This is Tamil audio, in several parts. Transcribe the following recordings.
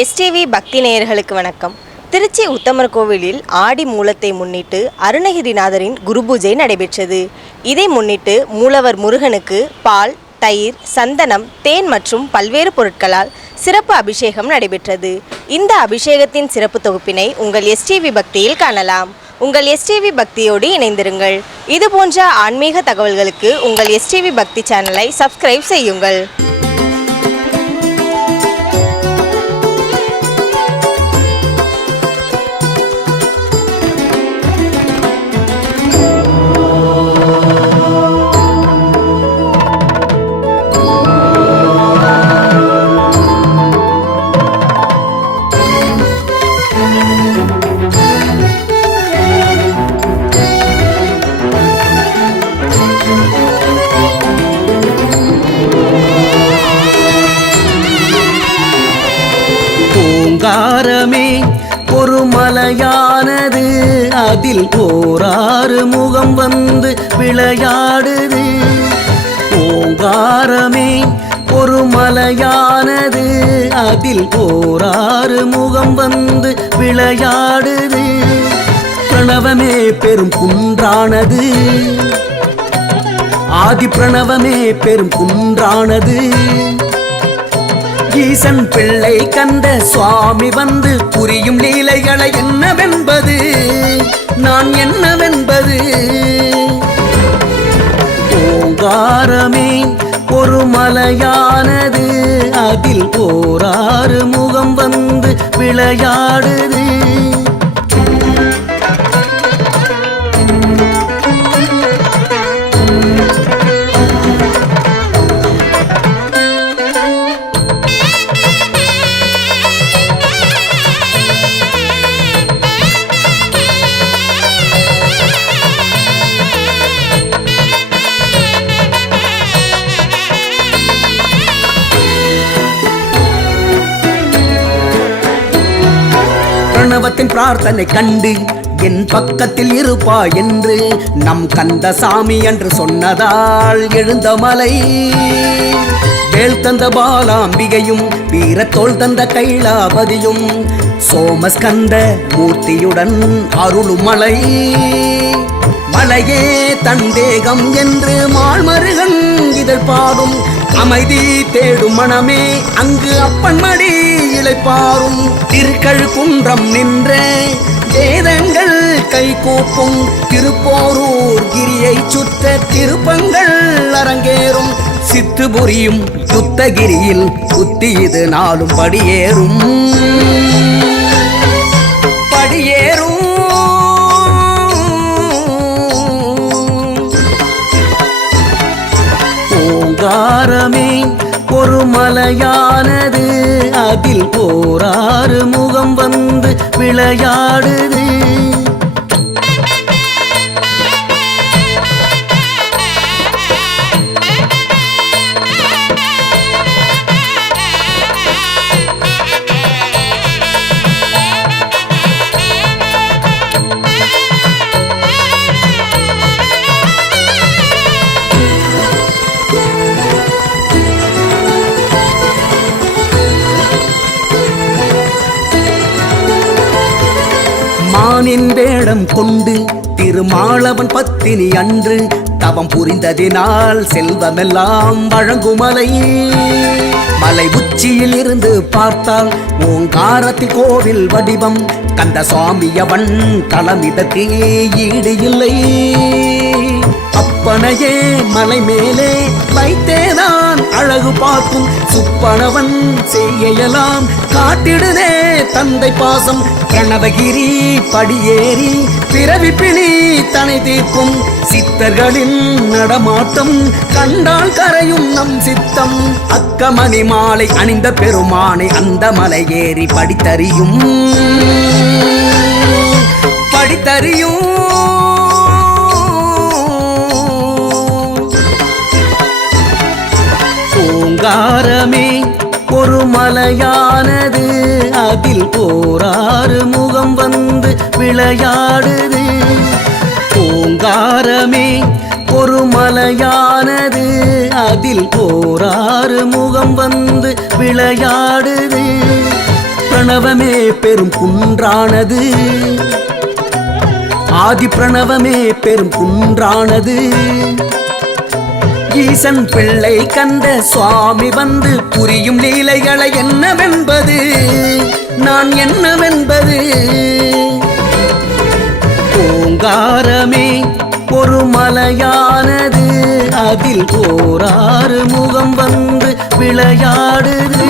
எஸ்டிவி பக்தி நேயர்களுக்கு வணக்கம். திருச்சி உத்தமர் கோவிலில் ஆடி மூலத்தை முன்னிட்டு அருணகிரிநாதரின் குருபூஜை நடைபெற்றது. இதை முன்னிட்டு மூலவர் முருகனுக்கு பால் தயிர் சந்தனம் தேன் மற்றும் பல்வேறு பொருட்களால் சிறப்பு அபிஷேகம் நடைபெற்றது. இந்த அபிஷேகத்தின் சிறப்பு தொகுப்பினை உங்கள் எஸ்டிவி பக்தியில் காணலாம். உங்கள் எஸ்டிவி பக்தியோடு இணைந்திருங்கள். இது போன்ற ஆன்மீக தகவல்களுக்கு உங்கள் எஸ்டிவி பக்தி சேனலை சப்ஸ்கிரைப் செய்யுங்கள். ஒரு மலையானது. அதில் ஓராறு முகம் வந்து விளையாடுது. ஓங்காரமே ஒரு மலையானது. அதில் ஓராறு முகம் வந்து விளையாடுது. பிரணவமே பெரும் குன்றானது. ஆதி பிரணவமே பெரும் குன்றானது. ஈசன் பிள்ளை கந்த சுவாமி வந்து புரியும் லீலைகளை என்னவென்பது? நான் என்னவென்பது? ஓங்காரமே ஒரு மலையானது அதில் போராறு முகம் வந்து விளையாடுது. பிரார்த்தனை கண்டு என் பக்கத்தில் இருப்பா என்று நம் கந்தசாமி என்று சொன்னதால் எழுந்த மலை. வேல் தந்த பாலாம்பிகையும் வீரத்தோல் தந்த கைலாபதியும் சோமஸ்கந்த மூர்த்தியுடன் அருளும் மலை மலையே தந்தேகம் என்று மால்மருகன் இதழ் பாடும் அமைதி தேடும் மனமே அங்கு அப்பன் மடி இழைப்பாரும் திருக்கள் குன்றம் நின்ற. வேதங்கள் கை கூப்பும் திருப்போரூர் கிரியை சுற்ற திருப்பங்கள் அரங்கேறும். சித்துபுரியும் புத்தகிரியில் புத்தி இது நாளும் படியேறும். படியேறும். ஓங்காரமே ஒரு மலையானது. அதில் போராறு முகம் வந்து விளையாடுது. மானின் வேடம் கொண்டு திருமாளவன் பத்தினி அன்று தவம் புரிந்ததினால் செல்வமெல்லாம் வழங்குமலை. மலை உச்சியில் இருந்து பார்த்தால் ஓங்காரத்தி கோவில் வடிவம் கந்த சுவாமியவன் தளம் இதற்கு ஈடு இல்லை. அப்பனையே மலை மேலே வைத்தேதான் அழகு பார்க்கும் சுப்பனவன் செய்யலாம் காட்டிடுதே தந்தை பாசம். கணவகிரி படியேறி பிறவி பிணி தனை தீர்க்கும் சித்தர்களின் நடமாட்டம். கண்டால் கரையும் நம் சித்தம். அக்கமணி மாலை அணிந்த பெருமானை அந்த மலை ஏறி படித்தறியும். படித்தறியும். பூங்காரமே ஒரு மலையானது அதில் போராறு முகம் வந்து விளையாடுது. பூங்காரமே ஒரு மலையானது அதில் போராறு முகம் வந்து விளையாடுது. பிரணவமே பெரும் குன்றானது. ஆதி பிரணவமே பெரும் குன்றானது. ஈசன் பிள்ளை கந்த சுவாமி வந்து புரியும் லீலைகளை என்னவென்பது? நான் என்னவென்பது? பூங்காரமே ஒரு மலையானது அதில் ஓராறு முகம் வந்து விளையாடுது.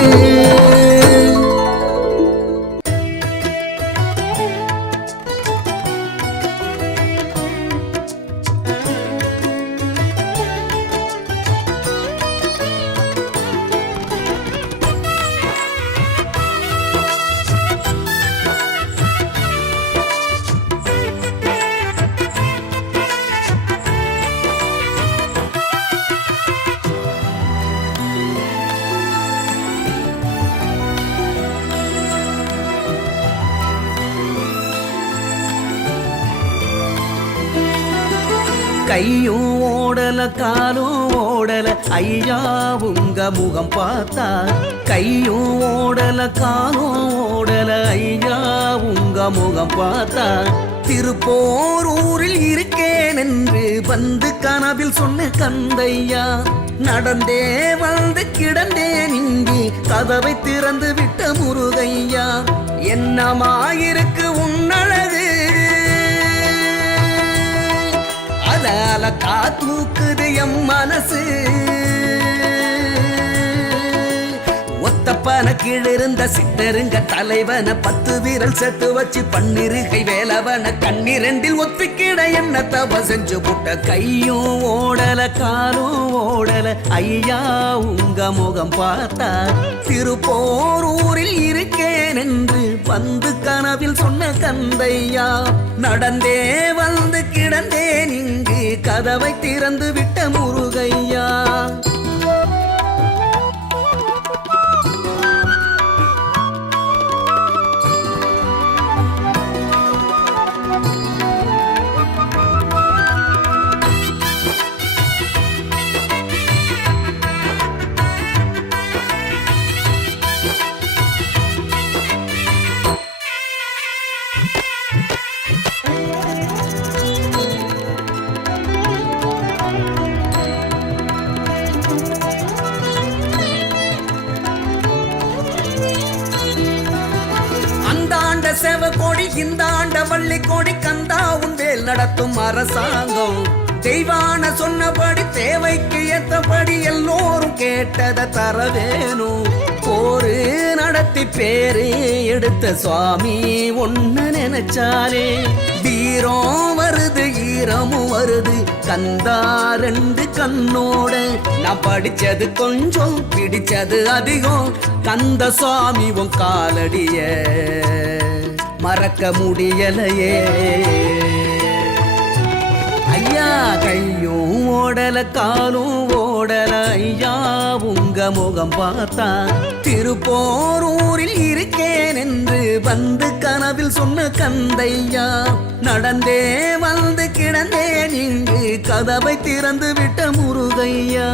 கையும் ஓடல காலும் ஓடல. ஐயா உங்க முகம் பார்த்தா கையும் ஓடல காலும் ஓடல. ஐயா உங்க முகம் பார்த்தா திருப்போர் ஊரில் இருக்கேன் என்று வந்து கனவில் சொன்ன கந்தையா. நடந்தே வந்து கிடந்தேன் இங்கே. கதவை திறந்து விட்ட முருகையா. என்னமாயிருக்கு உன்னழ அலால எம் மனசு. ஒத்தப்பன கீழிருந்த சித்தருங்க தலைவன பத்து வீரல் செட்டு வச்சு பன்னிருகை வேலவன கண்ணிரண்டில் ஒத்துக்கிட என்ன தவ செஞ்சு புட்ட கையும் ஓடல காலும் ஓடல. ஐயா உங்க முகம் பார்த்தா திருப்போரூரில் இருக்கேன் என்று வந்து கனவில் சொன்ன கந்தையா. நடந்தே வந்து கிடந்தேன் இங்கு கதவை திறந்து விட்ட முருகையா. வள்ளி கோடி கந்தா உண்டேல் நடத்தும் அரசாங்கம். தெய்வான சொன்னபடி தேவைக்கு ஏத்தபடி எல்லோரும் கேட்டதை தர வேணும் போரு நடத்தி பேரு எடுத்த சுவாமி ஒன்னு நினைச்சாலே வீரம் வருது ஈரமும் வருது. கந்தா ரெண்டு கண்ணோட நான் படிச்சது கொஞ்சம் பிடிச்சது அதிகம். கந்த சுவாமி உன் காலடிய. மறக்க முடியலையே. ஐயா கையும் ஓடல காலும் ஓடல. ஐயா உங்க முகம் பார்த்தா திருப்போரூரில் இருக்கேன் என்று வந்து கனவில் சொன்ன கந்தையா. நடந்தே வந்து கிடந்தேன் இங்கு கதவை திறந்து விட்ட முருகையா.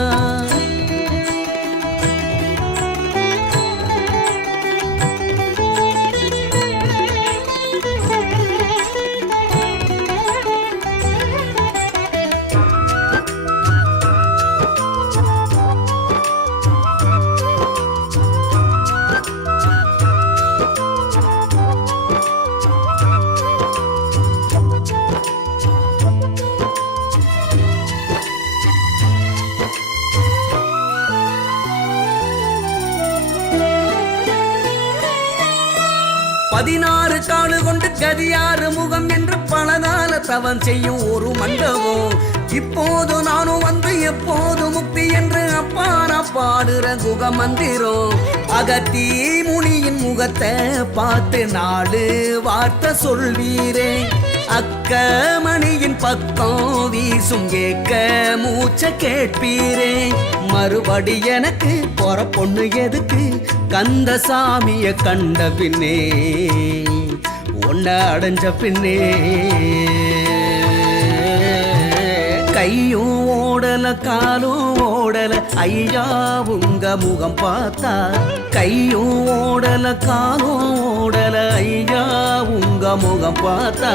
கதியாறு முகம் என்று பலகால தவம் செய்யும் ஒரு மண்டபம். இப்போது நானும் வந்து எப்போது முக்தி என்று அப்பான பாடுற குக மந்திரம். அகத்தி முனியின் முகத்தை பார்த்து நாடு வார்த்தை சொல்வீரே. அக்கமணியின் பக்கம் வீசும் கேட்க மூச்ச கேட்பீரே. மறுபடி எனக்கு பொற பொண்ணு எதுக்கு? கந்த சாமிய கண்ட பின்னே. ஒன்ன அடைஞ்ச பின்னே கையும் ஓடல காலும் ஓடல ஐயா உங்க முகம் பார்த்தா கையும் ஓடல காலும் ஓடல ஐயா உங்க முகம் பார்த்தா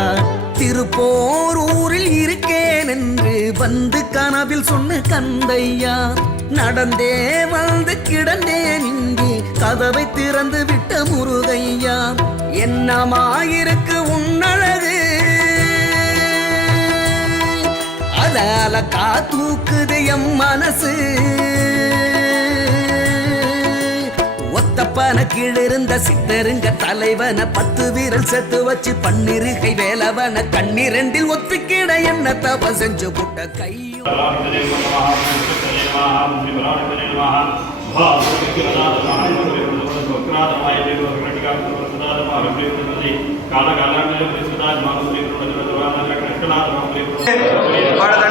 திருப்போர் ஊரில் இருக்கேன் என்று வந்து கனவில் சொன்ன கந்தையா நடந்தே வந்து கிடந்தேன் இங்கே கதவை திறந்து விட்ட முருகையா என்னமாயிருக்கு உன்னழகு. அதால காத்தூக்குது எம் மனசு. ஒத்தப்பான கீழிருந்த சித்தருங்க தலைவன பத்து வீரல் செத்து வச்சு பன்னிருகை வேலவன கண்ணிரண்டில் ஒத்துக்கிட என்ன தவ செஞ்சு புட்ட கையும் பல தண்டாயுதமானிக்கு